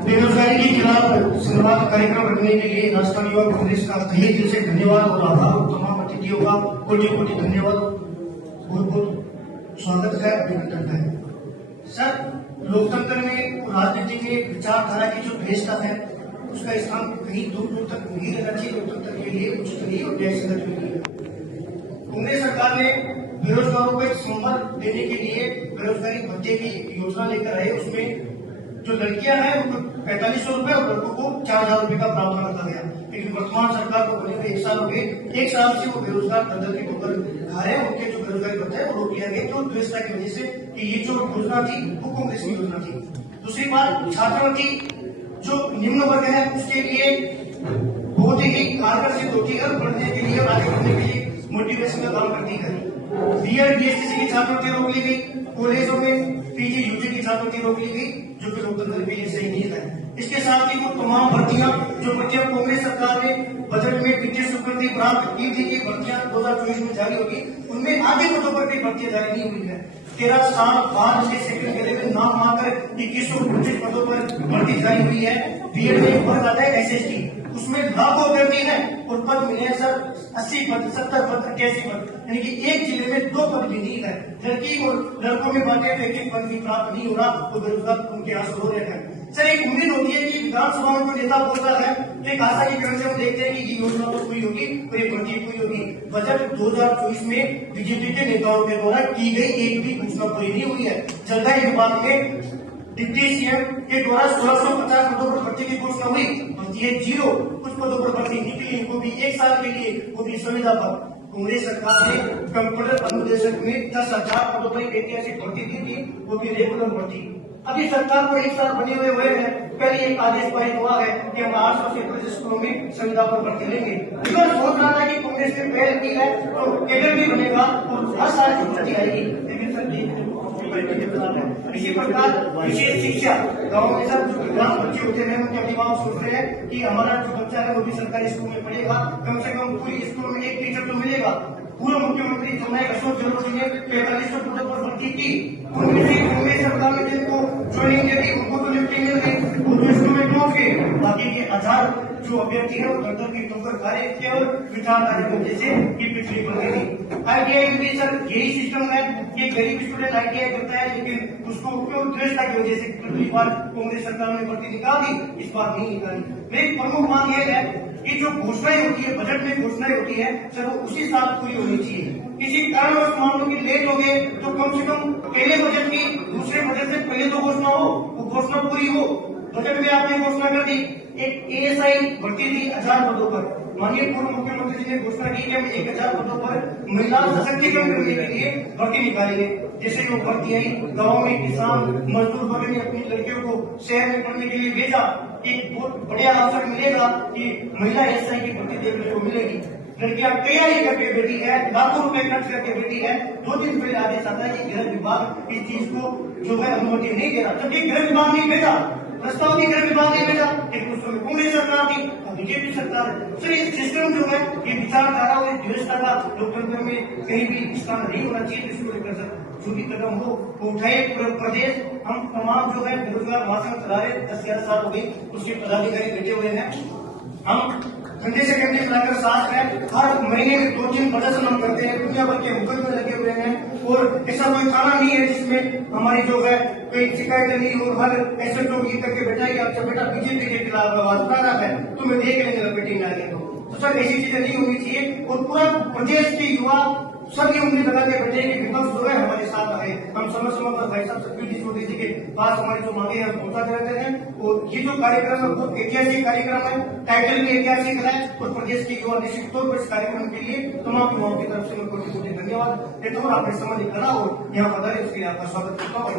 बेरोजगारी के खिलाफ संवाद कार्यक्रम रखने के लिए राष्ट्रीय युवा कांग्रेस का तहे दिल से धन्यवाद और आभार। तमाम अतिथियों का कोटि कोटि धन्यवाद, बहुत बहुत स्वागत है, अभिनंदन है। सर, लोकतंत्र में राजनीति में विचारधारा की जो भेषता है उसका स्थान कहीं दूर दूर तक नहीं रहना चाहिए। लोकतंत्र के लिए उचित नहीं और न्याय संगत नहीं है। कांग्रेस सरकार ने बेरोजगारों को एक संबल देने के लिए बेरोजगारी भत्ते की योजना लेकर आए। उसमें जो लड़कियां हैं उनको 4500 रुपए और लड़कों को 4000 रुपए का प्रावधान रखा गया। लेकिन वर्तमान सरकार को बने हुए 1 साल हो गए, 1 साल से वो बेरोजगार दलदल की ठोकर खा रहे हैं। उनके जो बेरोजगारी भत्ता है वो रोक लिया गया, तो व्यवस्था की वजह से कि ये जो योजना थी वो कांग्रेस की योजना थी। दूसरी बात, छात्रवृत्ति जो निम्न वर्ग है उसके लिए बहुत ही कारगर सिद्ध होती है और पढ़ने के लिए और आगे बढ़ने के लिए मोटिवेशन का काम करती है। बीएड बीएससी की छात्रवृत्ति रोक ली गई, कॉलेजों में पीजी यूजी की छात्रवृत्ति रोक ली गई, जो कि लोकतंत्र के लिए सही नहीं है। इसके साथ ही वो तमाम भर्तियां जो भर्तियां कांग्रेस सरकार ने बजट में वित्तीय स्वीकृति प्राप्त की थी कि भर्तियां 2024 में जारी होगी, उनमें आगे पदों पर भी भर्तियां जारी नहीं हुई है। 13 साल बाद उसके सेकंड ग्रेड में नाम मांगकर 2125 पदों पर भर्ती जारी हुई है। बीएड में एक पद आता है SST, उसमें लाखों अभ्यर्थी है और पद मिले हैं सर 80 पद, 70 पद, 88 पद, यानी कि एक जिले में 2 पद भी नहीं है। लड़की और लड़कों में बांटे तो एक पद भी प्राप्त नहीं हो रहा, तो बेरोजगार उनके आंसू रो रहे हैं। सर, एक उम्मीद होती है कि विधानसभा में कोई नेता बोलता है तो एक आशा की किरण से हम देखते हैं कि ये योजना तो पूरी होगी और ये भर्ती पूरी होगी। बजट 2024 में बीजेपी के नेताओं के द्वारा की गई एक भी घोषणा पूरी नहीं हुई है। जलगाई विभाग में डिप्टी सीएम के द्वारा 1650 पदों पर भर्ती की घोषणा हुई, भर्ती है 0। कुछ पदों पर भर्ती निकली, वो भी 1 साल के लिए, वो भी संविदा पर। कांग्रेस सरकार ने कंप्यूटर अनुदेशक में 10,000 पदों पर ऐतिहासिक भर्ती दी थी, वो भी रेगुलर भर्ती। अभी सरकार को 1 साल बने हुए हैं, पहले एक आदेश पारित हुआ है कि हम 800 से 25 स्कूलों में संविदा पर भर्ती लेंगे। बिल्कुल सोच रहा था कि कांग्रेस ने पहल की है तो कैडर भी बनेगा और हर साल की भर्ती आएगी। लेकिन सर, इसी प्रकार विशेष शिक्षा गाँव में सब विद्वान बच्चे होते हैं, उनके अभिभावक सोच रहे हैं कि हमारा जो बच्चा है वो भी सरकारी स्कूल में पढ़ेगा, कम से कम पूरी स्कूल में एक टीचर तो मिलेगा। पूर्व मुख्यमंत्री जननायक अशोक गहलोत जी ने 4500 पदों पर भर्ती की, कांग्रेस सरकार ने जिनको ज्वाइनिंग दे दी उनको तो नियुक्ति मिल गई, वो तो स्कूल में पहुंच गए। बाकी के 1000 जो अभ्यर्थी है वो दलदल की ठोकर खा रहे थे और विचारधारा की वजह से ये पिछड़ी बन गई थी। ITI में भी सर यही सिस्टम है कि गरीब स्टूडेंट ITI करता है, लेकिन उसको क्यों व्यवस्था की वजह से पिछली बार कांग्रेस सरकार ने भर्ती निकाल दी, इस बार नहीं निकाली। मेरी प्रमुख मांग यह है कि जो घोषणाएं होती है, बजट में घोषणाएं होती है सर, वो उसी साल पूरी होनी चाहिए। किसी कारणवश मान लो कि लेट हो गए तो कम से कम पहले बजट की दूसरे बजट से पहले तो घोषणा हो, वो घोषणा पूरी हो। बजट में आपने घोषणा कर दी, एक ASI भर्ती थी 1000 पदों पर। माननीय पूर्व मुख्यमंत्री जी ने घोषणा की कि हम 1000 पदों पर महिला सशक्तिकरण करने के लिए भर्ती निकालेंगे। जैसे वो भर्ती आई, गाँव में किसान मजदूर वर्ग ने अपनी लड़कियों को शहर में पढ़ने के लिए भेजा। एक बहुत बढ़िया अवसर मिलेगा कि महिला SI की भर्ती देखने को मिलेगी। लड़कियां तैयारी करके बैठी है, लाखों रुपए खर्च करके बैठी है। 2 दिन पहले आदेश आता है कि गृह विभाग इस चीज को जो है अनुमति नहीं दे रहा, जबकि गृह विभाग नहीं भेजा, प्रस्ताव भी गृह विभाग नहीं भेजा। एक उसमें कांग्रेस सरकार थी, बीजेपी सरकार है। सर, ये सिस्टम जो है, ये विचारधारा और व्यवस्था का लोकतंत्र में कहीं भी स्थान नहीं होना चाहिए। इसको लेकर सर जो भी कदम हो वो उठाए। पूरा प्रदेश हम तमाम जो है बेरोजगार महासंघ चला रहे, 10-11 साल हो गई, उसके पदाधिकारी बैठे हुए हैं। हम कंधे से कंधे मिलाकर साथ हैं, हर महीने में 2-3 प्रदर्शन हम करते हैं, दुनिया भर के मुकदमे में लगे हुए हैं और ऐसा कोई थाना नहीं है जिसमें हमारी जो है कोई शिकायत नहीं हो। हर ऐसे लोग ये करके बैठा है कि अच्छा बेटा बीजेपी के खिलाफ आवाज उठाना है, तुम्हें देख लेंगे लपेटी में आगे। तो सर, ऐसी चीजें नहीं होनी चाहिए और पूरा प्रदेश के युवा सब ये उम्मीद लगा के बैठे कि विपक्ष जो है हमारे साथ आए। हम समय समय पर भाई साहब सतबीर छोटी जी के पास हमारी जो मांगे हैं पहुंचाते रहते हैं और ये जो कार्यक्रम है बहुत ऐतिहासिक कार्यक्रम है, टाइटल भी ऐतिहासिक है और प्रदेश के युवा निश्चित तौर पर इस कार्यक्रम के लिए तमाम युवाओं की तरफ से मैं कोटि कोटि धन्यवाद देता हूँ। आपने समय निकाला और यहाँ पधारे उसके लिए आपका स्वागत करता हूँ।